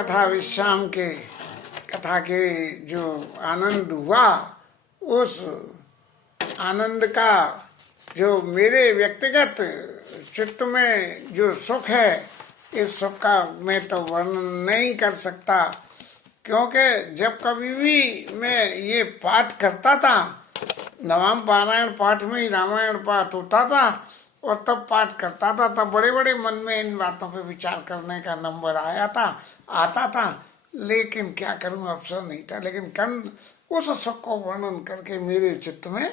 कथा विश्राम के कथा के जो आनंद हुआ, उस आनंद का जो मेरे व्यक्तिगत चित्त में जो सुख है, इस सुख का मैं तो वर्णन नहीं कर सकता। क्योंकि जब कभी भी मैं ये पाठ करता था, नवम पारायण पाठ में ही रामायण पाठ होता था और तब पाठ करता था, तब बड़े बड़े मन में इन बातों पे विचार करने का नंबर आता था, लेकिन क्या करूं, अवसर नहीं था। लेकिन उस सुख को वर्णन करके मेरे चित्त में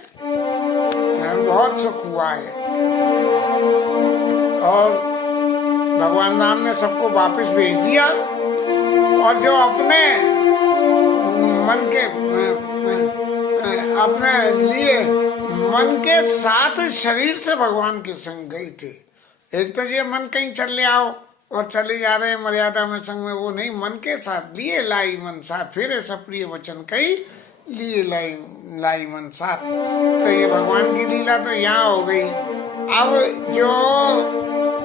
बहुत सुख हुआ है। और भगवान राम ने सबको वापस भेज दिया और जो अपने मन के अपने लिए मन के साथ शरीर से भगवान के संग गई थी। एक तो ये मन कहीं चले आओ और चले जा रहे मर्यादा में संग में, वो नहीं, मन के साथ लिए लाई मन साथ, फिर ऐसा प्रिय वचन कही लिए लाई मन साथ। तो ये भगवान की लीला तो यहाँ हो गई। अब जो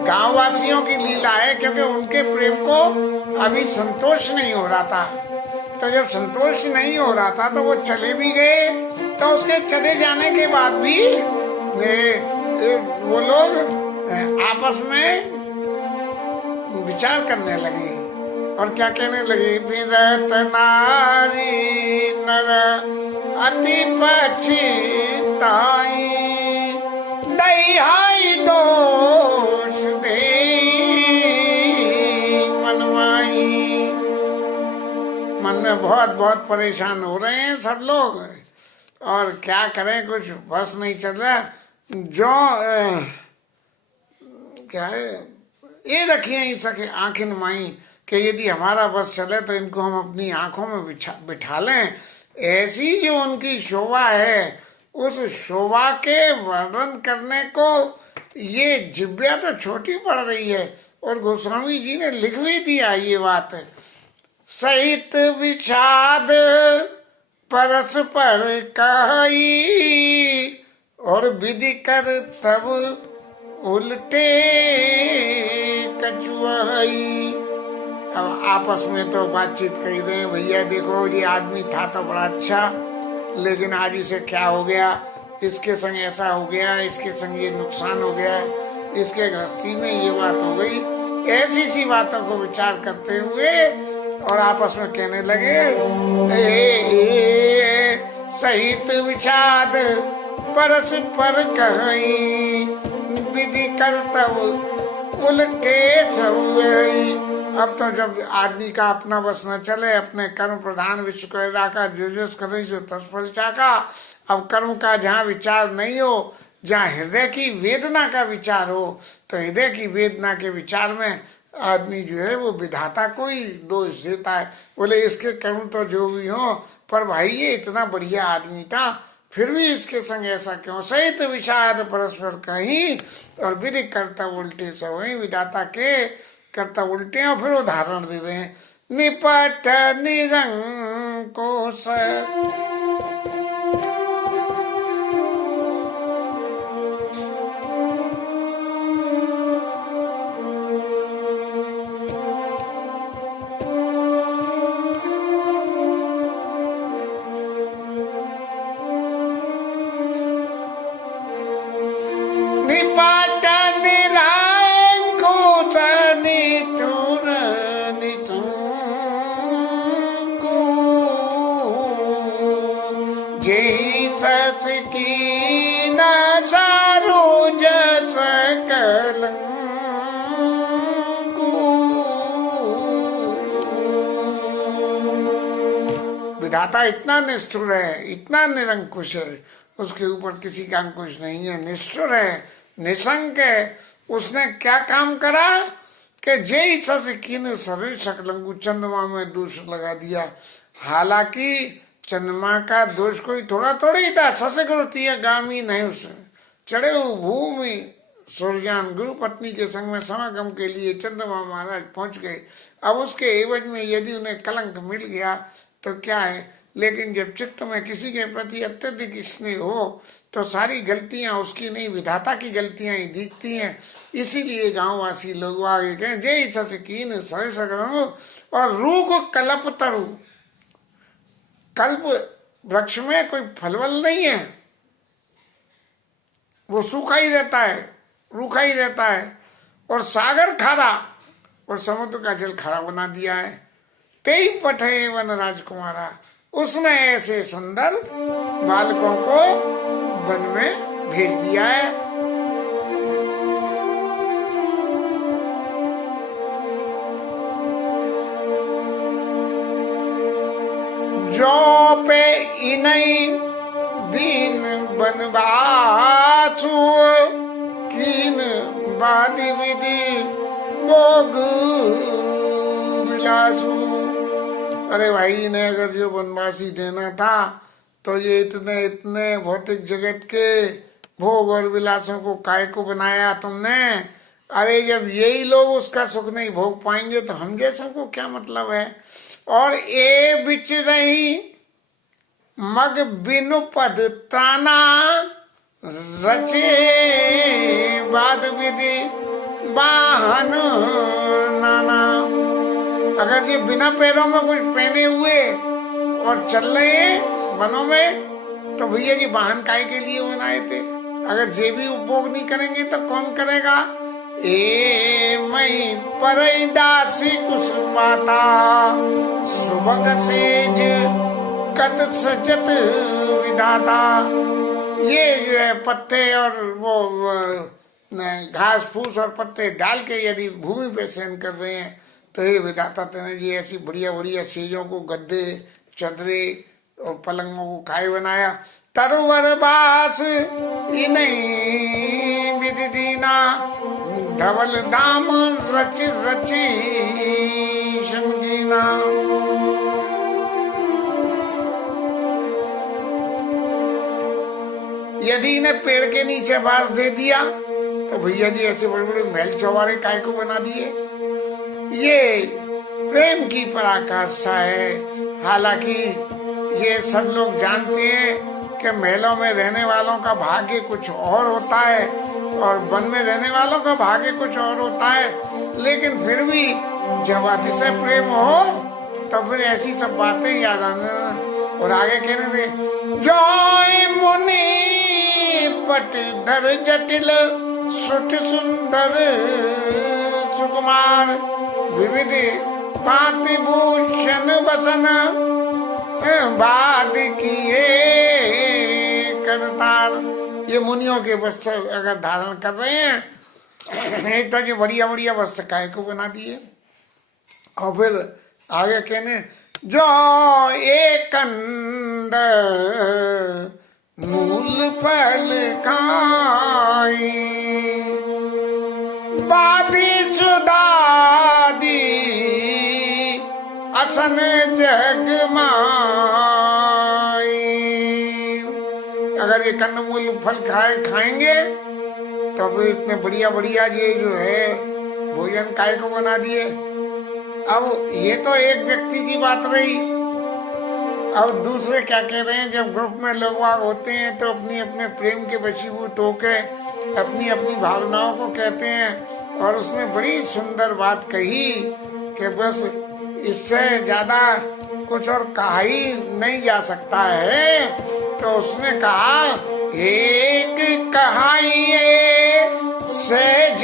गांव वासियों की लीला है, क्योंकि उनके प्रेम को अभी संतोष नहीं हो रहा था, तो जब संतोष नहीं हो रहा था तो वो चले भी गए। तो उसके चले जाने के बाद भी वो लोग आपस में विचार करने लगे और क्या कहने लगे, विरत नारी नर अति पछताई, दई दोष दे मनमाई। मन में बहुत परेशान हो रहे हैं सब लोग और क्या करें, कुछ बस नहीं चल रहा। जो क्या है, ये रखिए ही सके आंखें माई कि यदि हमारा बस चले तो इनको हम अपनी आंखों में बिठा लें। ऐसी जो उनकी शोभा है, उस शोभा के वर्णन करने को ये जिब्या तो छोटी पड़ रही है। और गोस्वामी जी ने लिख भी दिया ये बात, सहित विषाद परस्पर कही और विधि कर तब उल्टे कछुआई। अब आपस में तो बातचीत कर रहे हैं, भैया देखो ये आदमी था तो बड़ा अच्छा, लेकिन आज इसे क्या हो गया, इसके संग ऐसा हो गया, इसके संग ये नुकसान हो गया, इसके गृहस्थी में ये बात हो गई। ऐसी सी बातों को विचार करते हुए और आपस में कहने लगे, सहित विषाद परस्पर कहीं विधि करतब उलटे सहुई। अब तो जब आदमी का अपना बस न चले, अपने कर्म प्रधान विश्व का जुजुस करे जो तत्परचा का, अब कर्म का जहाँ विचार नहीं हो, जहाँ हृदय की वेदना का विचार हो, तो हृदय की वेदना के विचार में आदमी जो है वो विधाता को ही दोष देता है। बोले इसके कर्म तो जो भी हो, पर भाई ये इतना बढ़िया आदमी था, फिर भी इसके संग ऐसा क्यों। सहित विषाद परस्पर कहीं और विधि करता उल्टे सब, वही विधाता के करता उल्टे। और फिर उदाहरण दे रहे हैं, निपट निरंकुश विधाता इतना निष्ठुर है, इतना निरंकुश है, उसके ऊपर किसी का अंकुश नहीं है, निष्ठुर है, निसंक है। उसने क्या काम करा कि जय सकीन सरे शकलंगु, चंद्रमा में दोष लगा दिया। हालांकि चंद्रमा का दोष कोई थोड़ा ही था, ससगुरुतीय गामी नहीं, उसने चढ़े भूमि सूर्यान गुरु पत्नी के संग में समागम के लिए चंद्रमा महाराज पहुंच गए। अब उसके एवज में यदि उन्हें कलंक मिल गया तो क्या है, लेकिन जब चित्त में किसी के प्रति अत्यधिक स्नेह हो तो सारी गलतियां उसकी नहीं, विधाता की गलतियां ही दिखती हैं। इसीलिए गांववासी लोग आगे कहें जय सस कीन सर सकरनु और रूख कल्प तरु। कल्प वृक्ष में कोई फलवल नहीं है, वो सूखा ही रहता है, रूखा ही रहता है। और सागर खारा और समुद्र का जल खारा बना दिया है। तेई पठे वन राजकुमारा, उसने ऐसे सुंदर बालकों को वन में भेज दिया है। जो पे इनई दीन बनवासु कीन बादी विधि भोग विलासु। अरे भाई, इन्हें अगर जो वनवासी देना था तो ये इतने इतने भौतिक जगत के भोग और विलासों को काय को बनाया तुमने। अरे जब यही लोग उसका सुख नहीं भोग पाएंगे तो हम जैसों को क्या मतलब है। और ए बिच रही मग बिनु पद ताना रचे बाद विधि वाहन नाना। अगर ये बिना पैरों में कुछ पहने हुए और चल रहे हैं वनों में तो भैया जी वाहन काय के लिए बनाए थे। अगर ये भी उपभोग नहीं करेंगे तो कौन करेगा। ए मई परई दासी कुछ पाता सुभग सेज कद सजत विधाता। ये जो है पत्ते और वो घास फूस और पत्ते डाल के यदि भूमि पे शयन कर रहे हैं तो ये विधाता तेने जी ऐसी बढ़िया बढ़िया चीजों को गद्दे चदरे और पलंगों को काय बनाया। तरुवर बास इन्हीं विधि दीना धवल दाम रचि रचि संगीना। यदि इन्हें पेड़ के नीचे बांस दे दिया तो भैया जी ऐसे बड़े बड़े महल चौबारे काय को बना दिए। ये प्रेम की पराकाष्ठा है। हालांकि ये सब लोग जानते हैं कि महलों में रहने वालों का भाग्य कुछ और होता है और वन में रहने वालों का भाग्य कुछ और होता है। लेकिन फिर भी जब अतिशय प्रेम हो तो फिर ऐसी सब बातें याद आने। और आगे कहने दे जय मुनि पट धर जटिल सुठ सुंदर सुकुमार विविध पाति भूषण बसन बाद किए करतार। ये मुनियों के वस्त्र अगर धारण कर रहे हैं एक तो ये बढ़िया बढ़िया वस्त्र काय को बना दिए। और फिर आगे कहने जो एक मूल फल खाई बादी सुदादी असन जग माई। अगर ये कंदमूल फल खाएंगे तो फिर इतने बढ़िया बढ़िया ये जो है भोजन काय को बना दिए। अब ये तो एक व्यक्ति की बात रही। अब दूसरे क्या कह रहे हैं, जब ग्रुप में लोग होते हैं तो अपनी अपने प्रेम के वशीभूत होकर अपनी अपनी भावनाओं को कहते हैं। और उसने बड़ी सुंदर बात कही कि बस इससे ज्यादा कुछ और कहा ही नहीं जा सकता है। तो उसने कहा एक कहाइए सहज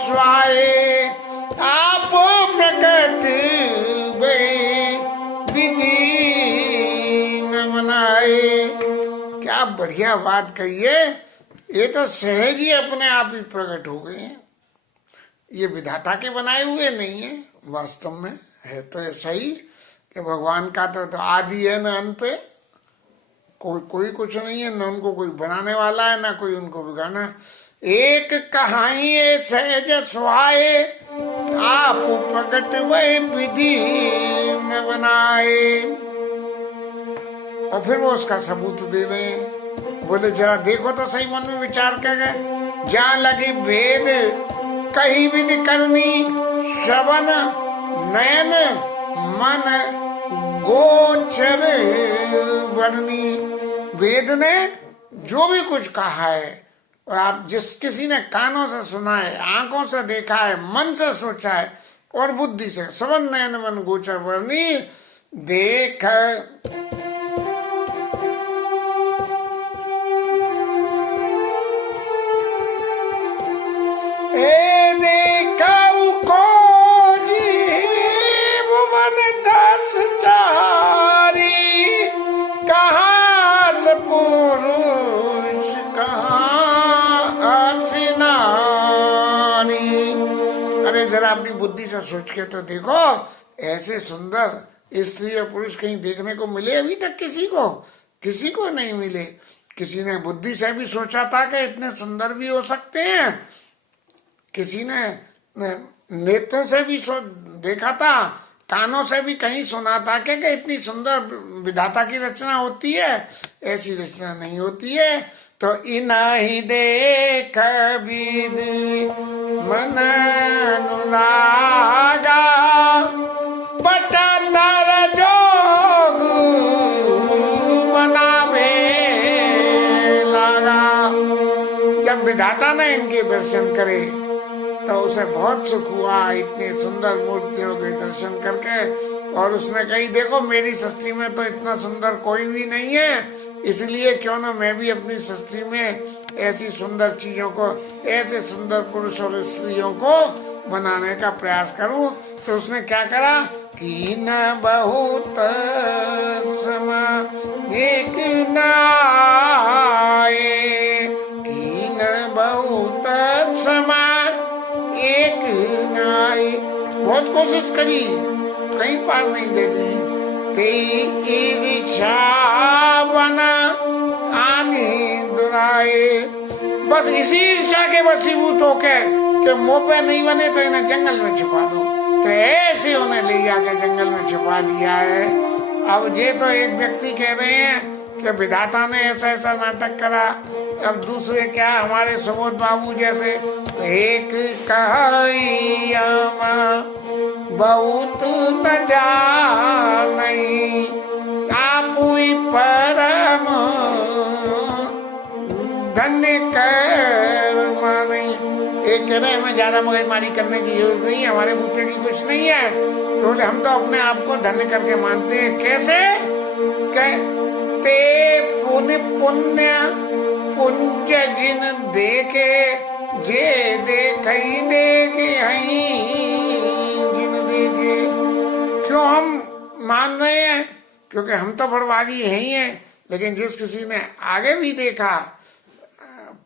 स्वाए आप प्रकट विधि न बनाए। क्या बढ़िया बात कहिए। ये तो सहज ही अपने आप ही प्रकट हो गए हैं। ये विधाता के बनाए हुए नहीं है, वास्तव में है तो ऐसा ही कि भगवान का तो आदि है न अंत है। कोई कुछ नहीं है, न उनको कोई बनाने वाला है ना कोई उनको बिगाड़ना। एक कहानी सहज सुहाए आप प्रकट वही विधि न बनाए। और फिर वो उसका सबूत दे रहे हैं। बोले जरा देखो तो सही, मन में विचार कर गए। जहाँ लगी भेद कही विधि करनी श्रवण नयन मन गोचर वर्णी। वेद ने जो भी कुछ कहा है और आप जिस किसी ने कानों से सुना है, आंखों से देखा है, मन से सोचा है और बुद्धि से, सबन नयन मन गोचर वर्णी देख देखऊ को जीव मन दस चारी, कहाँ से पुरुष कहाँ से नारी। अरे जरा अपनी बुद्धि से सोच के तो देखो, ऐसे सुंदर स्त्री और पुरुष कहीं देखने को मिले अभी तक? किसी को नहीं मिले। किसी ने बुद्धि से भी सोचा था कि इतने सुंदर भी हो सकते हैं, किसी ने नेत्रों से भी देखा था, कानों से भी कहीं सुना था कि इतनी सुंदर विधाता की रचना होती है। ऐसी रचना नहीं होती है। तो इनाही देख विद मन अनुरागा, पटंतर जोग बनावे लगा। जब विधाता ने इनके दर्शन करे तो उसे बहुत सुख हुआ, इतने सुंदर मूर्तियों के दर्शन करके। और उसने कही देखो मेरी सृष्टि में तो इतना सुंदर कोई भी नहीं है, इसलिए क्यों ना मैं भी अपनी सृष्टि में ऐसी सुंदर चीजों को, ऐसे सुंदर पुरुष और स्त्रियों को बनाने का प्रयास करूं। तो उसने क्या करा कि न बहुत समा एक नाए, कि न बहुत समा एक नाई। बहुत कोशिश करी, कहीं पार नहीं दे दी। ईर्षा बना आने दुराए, बस इसी ईर्षा के वशीभूत होके कि मुंह पे नहीं बने तो इन्हें जंगल में छिपा दो। तो ऐसे उन्हें ले जाके जंगल में छिपा दिया है। अब ये तो एक व्यक्ति कह रहे हैं कि विधाता ने ऐसा ऐसा नाटक करा, अब दूसरे क्या हमारे सुबोध बाबू जैसे एक कहिया बहुत न जानई, आपुई परम धन्य कर मानई। एक कह रहे हमें ज्यादा मगजमारी करने की जरूरत नहीं है, हमारे बूते की कुछ नहीं है, तो हम तो अपने आप को धन्य करके मानते हैं। कैसे? कहते पुण्य पुण्य पुंज जिन देखे, जे देखई देखे हई जिन देखे। क्यों हम मान रहे हैं? क्योंकि हम तो बड़वागी है ही हैं, लेकिन जिस किसी ने आगे भी देखा,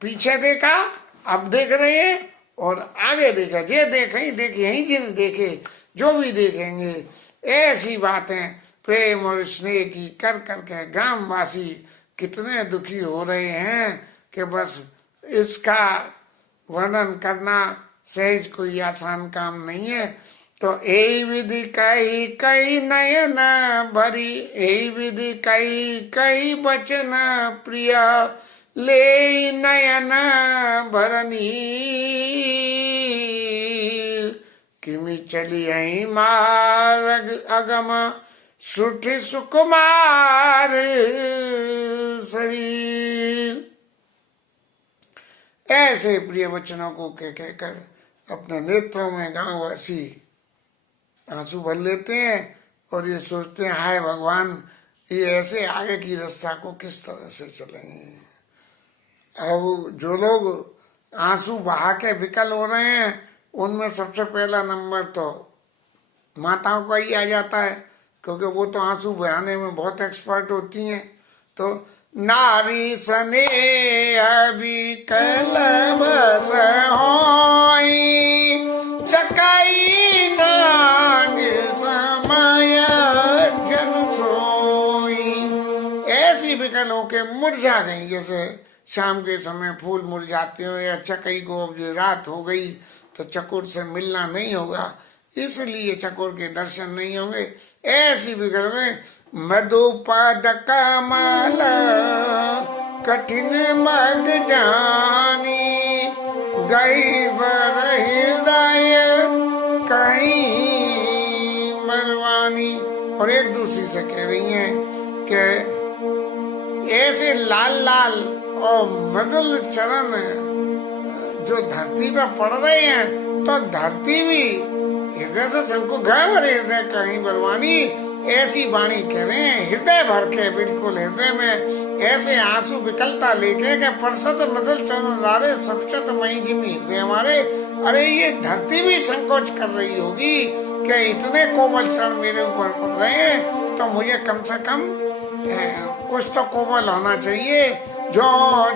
पीछे देखा, अब देख रहे हैं और आगे देखा, जे देखे देखे यही जिन देखे, जो भी देखेंगे। ऐसी बातें प्रेम और स्नेह की कर करके ग्रामवासी कितने दुखी हो रहे हैं कि बस इसका वर्णन करना सहज कोई आसान काम नहीं है। तो यही विधि कई कई नयन भरी, यही विधि कई कई बचन प्रिय, ले नयन भरनी किमि चली आई मार्ग अगम, सुठ सुकुमार शरीर। ऐसे प्रिय वचनों को कह कहकर अपने नेत्रों में गांववासी आंसू भर लेते हैं और ये सोचते हैं हाय भगवान, ये ऐसे आगे की रास्ता को किस तरह से चलेंगे। अब जो लोग आंसू बहा के विकल हो रहे हैं, उनमें सबसे पहला नंबर तो माताओं का ही आ जाता है, क्योंकि वो तो आंसू बहाने में बहुत एक्सपर्ट होती हैं। तो नारी सने अभी कलबस होई, चकाई सांग समय जन सोई। ऐसी विकल होके मुरझा गई, जैसे शाम के समय फूल मुरझाते हो, या चकई को अब रात हो गई तो चकोर से मिलना नहीं होगा, इसलिए चकोर के दर्शन नहीं होंगे। ऐसी बिगड़ गए। मधुपद कमल कठिन मग जानी, गई बर हृदय कहीं मरवानी। और एक दूसरी से कह रही हैं कि ऐसे लाल लाल और मृदुल चरण जो धरती पर पड़ रहे हैं, तो धरती भी हृदय से सबको घर हृदय कहीं बलवानी, ऐसी वाणी कह रहे हैं। हृदय भर के, बिल्कुल हृदय में ऐसे आंसू विकलता लेके के परसत मृदुल चरण लारे सक्षत मई जिमी हृदय हमारे। अरे ये धरती भी संकोच कर रही होगी कि इतने कोमल चरण मेरे ऊपर पड़ रहे हैं, तो मुझे कम से कम कुछ तो कोमल होना चाहिए। जो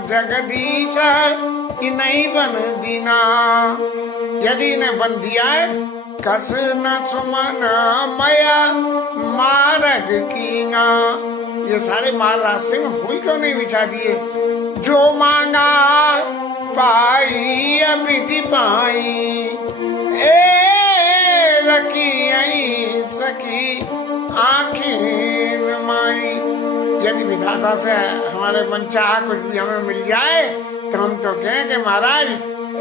जगदीश नहीं बन दीना, यदि ने बन दिया है कस न सुमन मया मारग कीना। ये सारे मार रास्ते में फूल क्यों नहीं बिछा दिए? जो मांगा पाई अभी पाई, ए रखी आई सकी आँखें माई। यदि विधाता से हमारे मन चाह कुछ भी हमें मिल जाए, तो हम तो कहें कि महाराज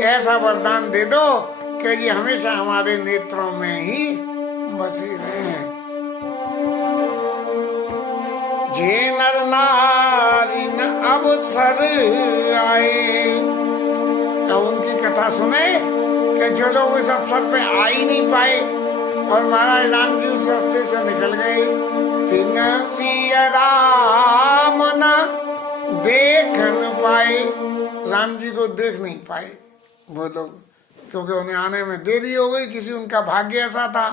ऐसा वरदान दे दो कि ये हमेशा हमारे नेत्रों में ही बसे रहे। जे नर नारी न अवसर आए, तो उनकी कथा सुने कि जो लोग इस अवसर पे आ ही नहीं पाए और महाराज राम जी उस रास्ते से निकल गए, तिन सिया राम न देख न पाए, राम जी को देख नहीं पाए वो लोग, क्योंकि उन्हें आने में देरी हो गई, किसी उनका भाग्य ऐसा था।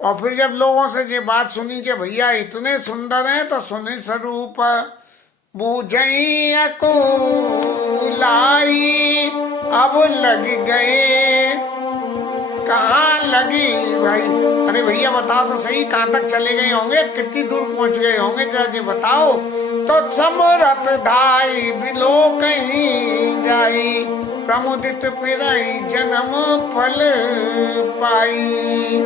और फिर जब लोगों से ये बात सुनी कि भैया इतने सुंदर हैं, तो सुने स्वरूप बूझई को लाई, अब लग गए। कहाँ लगी भाई? अरे भैया बताओ तो सही, कहाँ तक चले गए होंगे, कितनी दूर पहुंच गए होंगे, जरा बताओ। तो समरथ धाई बिलो कहीं जाई, प्रमुदित फिराई जन्म फल पाई।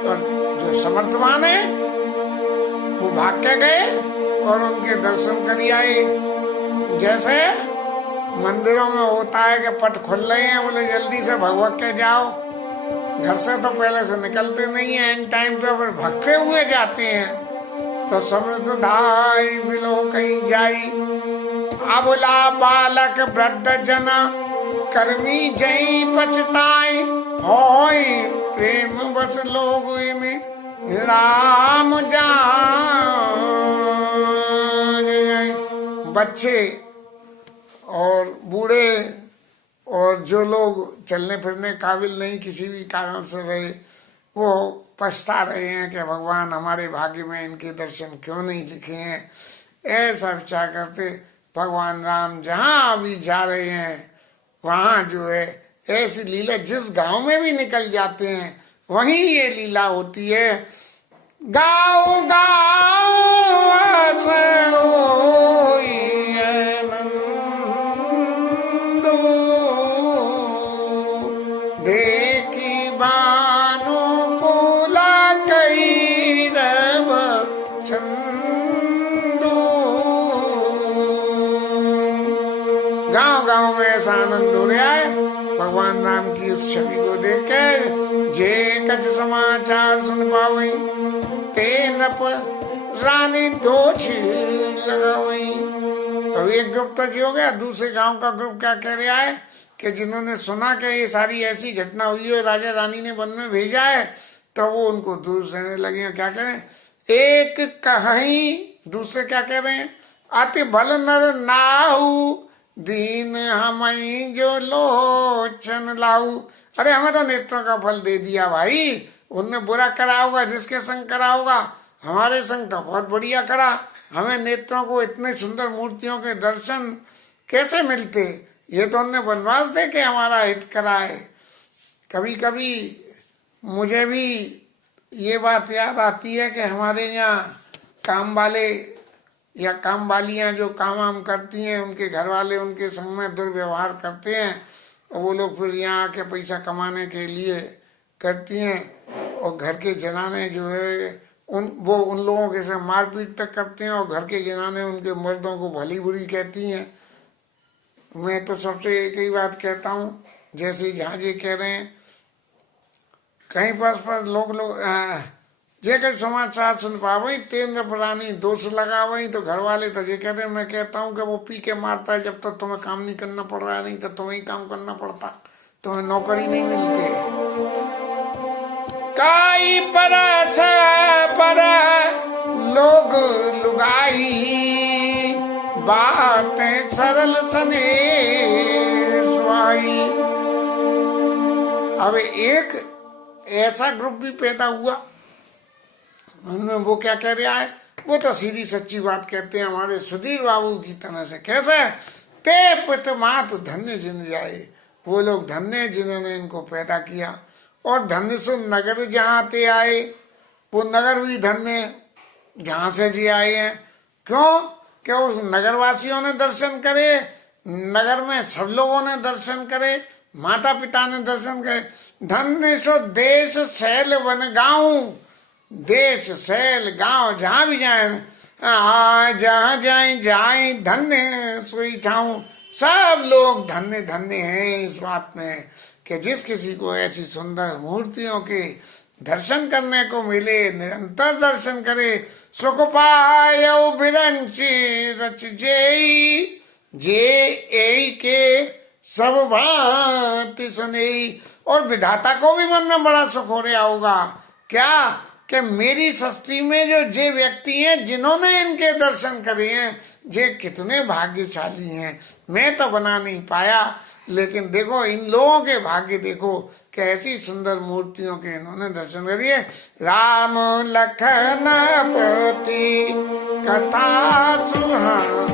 और जो समर्थवान है वो भाग के गए और उनके दर्शन कर आए। जैसे मंदिरों में होता है कि पट खुल रहे हैं, बोले जल्दी से भगवत के जाओ, घर से तो पहले से निकलते नहीं है, इन टाइम पे फिर भगते हुए जाते हैं। तो समृद्ध धाई बिलो कहीं जाई, अबला बालक वृद्ध जना कर्मी जई पछताई, होय प्रेम बस लोग में राम जान। बच्चे और बूढ़े और जो लोग चलने फिरने काबिल नहीं किसी भी कारण से रहे, वो पछता रहे हैं कि भगवान हमारे भाग्य में इनके दर्शन क्यों नहीं लिखे हैं। ऐसा विचार करते भगवान राम जहाँ भी जा रहे हैं वहाँ जो है ऐसी लीला, जिस गांव में भी निकल जाते हैं वहीं ये लीला होती है। गाँव गाँव देखी बानो कोला कई रब चंदो। गांव गांव में ऐसा आनंद हो रहा है भगवान राम की इस छवि को देख के। जे कछ समाचार सुन पावई, ते नप रानी दोष लगावई। तो एक ग्रुप तो जी हो गया, दूसरे गांव का ग्रुप क्या कह रहा है कि जिन्होंने सुना कि ये सारी ऐसी घटना हुई है, राजा रानी ने वन में भेजा है, तो वो उनको दूर रहने लगे। क्या कह रहे हैं? एक कहीं, दूसरे क्या कह रहे हैं? अति बल नर नाहू, दीन हमई जो लोचन लाऊ। अरे हमें तो नेत्रों का फल दे दिया भाई, उनने बुरा करा होगा, जिसके संग करा होगा, हमारे संग तो बहुत बढ़िया करा। हमें नेत्रों को इतने सुंदर मूर्तियों के दर्शन कैसे मिलते? ये तो उनने वनवास दे के हमारा हित करा है। कभी कभी मुझे भी ये बात याद आती है कि हमारे यहाँ काम वाले या काम वालियाँ जो काम वाम करती हैं, उनके घर वाले उनके संग में दुर्व्यवहार करते हैं, और वो लोग फिर यहाँ आके पैसा कमाने के लिए करती हैं, और घर के जनाने जो है उन लोगों के साथ मारपीट तक करते हैं, और घर के जनाने उनके मर्दों को भली बुरी कहती हैं। मैं तो सबसे एक ही बात कहता हूँ, जैसे जहाँ जी कह रहे हैं, कहीं पर लोग जेकर समाचार सुन पावई तेंद्र प्राणी दोष लगावई। तो घर वाले तो ये कहते हैं, मैं कहता हूँ कि वो पी के मारता है, जब तक तुम्हें काम नहीं करना पड़ रहा है, नहीं तो तुम्हें ही काम करना पड़ता, तुम्हें नौकरी नहीं मिलती। काई पर लोग लुगाई, बातें सरल सने सुहाई। अब एक ऐसा ग्रुप भी पैदा हुआ, उनमें वो क्या कह रहा है, वो तो सीधी सच्ची बात कहते हैं हमारे सुधीर बाबू की तरह से। कैसे? ते पित मात धन्य जिन जाए, वो लोग धन्य जिन्होंने इनको पैदा किया। और धन्य से नगर जहाँ ते आए, वो नगर भी धन्य जहाँ से जी आए हैं। क्यों? कि उस नगरवासियों ने दर्शन करे, नगर में सब लोगों ने दर्शन करे, माता पिता ने दर्शन करे। धन्य सो देश शैल वन गाँव, देश शैल गांव जहां भी जाए, जहां जाए धन्य सोई ठाऊं। सब लोग धन्य धन्य हैं इस बात में कि जिस किसी को ऐसी सुंदर मूर्तियों के दर्शन करने को मिले, निरंतर दर्शन करे। सुख पायो बिरंची रच जेई, जे एई के सब भांति सुनेई। और विधाता को भी मन में बड़ा सुख हो रहा होगा। क्या? कि मेरी सृष्टि में जो जे व्यक्ति हैं जिन्होंने इनके दर्शन करे हैं, जे कितने भाग्यशाली हैं। मैं तो बना नहीं पाया, लेकिन देखो इन लोगों के भाग्य देखो कि ऐसी सुंदर मूर्तियों के इन्होंने दर्शन करिए। राम लखन पति कथा सुहानी।